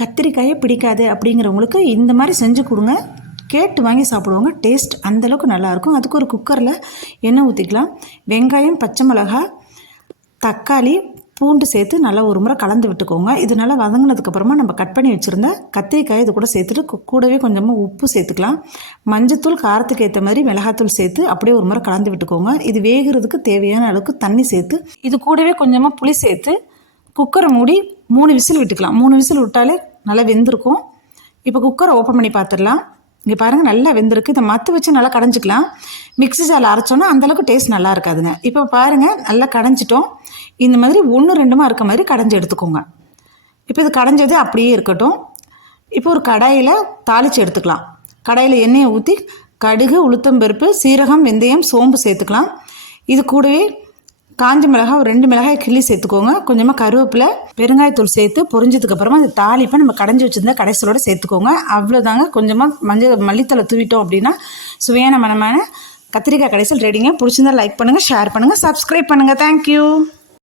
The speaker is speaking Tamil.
கத்திரிக்காயே பிடிக்காது அப்படிங்கிறவங்களுக்கு இந்த மாதிரி செஞ்சு கொடுங்க. கேட்டு வாங்கி சாப்பிடுவாங்க. டேஸ்ட் அந்தளவுக்கு நல்லாயிருக்கும். அதுக்கு ஒரு குக்கரில் எண்ணெய் ஊற்றிக்கலாம் வெங்காயம் பச்சை மிளகாய் தக்காளி பூண்டு சேர்த்து நல்லா ஒரு முறை கலந்து விட்டுக்கோங்க. இது நல்லா வதங்கினதுக்கப்புறமா நம்ம கட் பண்ணி வச்சுருந்த கத்திரிக்காய் இது கூட சேர்த்துட்டு கூடவே கொஞ்சமாக உப்பு சேர்த்துக்கலாம். மஞ்சத்தூள் காரத்துக்கு ஏற்ற மாதிரி மிளகாத்தூள் சேர்த்து அப்படியே ஒரு முறை கலந்து விட்டுக்கோங்க. இது வேகிறதுக்கு தேவையான அளவுக்கு தண்ணி சேர்த்து இது கூடவே கொஞ்சமாக புளி சேர்த்து குக்கரை மூடி மூணு விசில் விட்டுக்கலாம். மூணு விசில் விட்டாலே நல்லா வெந்திருக்கும். இப்போ குக்கரை ஓப்பன் பண்ணி பார்த்துடலாம் இங்கே பாருங்கள் நல்லா வெந்திருக்கு. இதை மற்ற வச்சு நல்லா கடைஞ்சிக்கலாம். மிக்ஸி ஜாரில் அரைச்சோன்னா அந்தளவுக்கு டேஸ்ட் நல்லா இருக்காதுங்க. இப்போ பாருங்கள் நல்லா கடைஞ்சிட்டோம். இந்த மாதிரி ஒன்று ரெண்டுமா இருக்க மாதிரி கடைஞ்சி எடுத்துக்கோங்க. இப்போ இது கடைஞ்சது அப்படியே இருக்கட்டும். இப்போ ஒரு கடாயில் தாளித்து எடுத்துக்கலாம். கடாயில் எண்ணெயை ஊற்றி கடுகு உளுத்தம்பருப்பு சீரகம் வெந்தயம் சோம்பு சேர்த்துக்கலாம். இது கூடவே காஞ்ச மிளகாய் ஒரு ரெண்டு மிளகாய் கிள்ளி சேர்த்துக்கோங்க. கொஞ்சமாக கருவேப்பிலை பெருங்காயத்தூள் சேர்த்து பொறிஞ்சதுக்கு அப்புறமா அந்த தாளிப்பை நம்ம கடைஞ்சி வச்சுருந்தா கடைசலோட சேர்த்துக்கோங்க. அவ்வளோதாங்க கொஞ்சமாக மஞ்சள் மல்லித்தலை தூவிட்டோம் அப்படின்னா சுவையான மனமான கத்திரிக்காய் கடைசல் ரெடிங்க பிடிச்சிருந்தா லைக் பண்ணுங்கள் ஷேர் பண்ணுங்கள் சப்ஸ்கிரைப் பண்ணுங்கள் தேங்க்யூ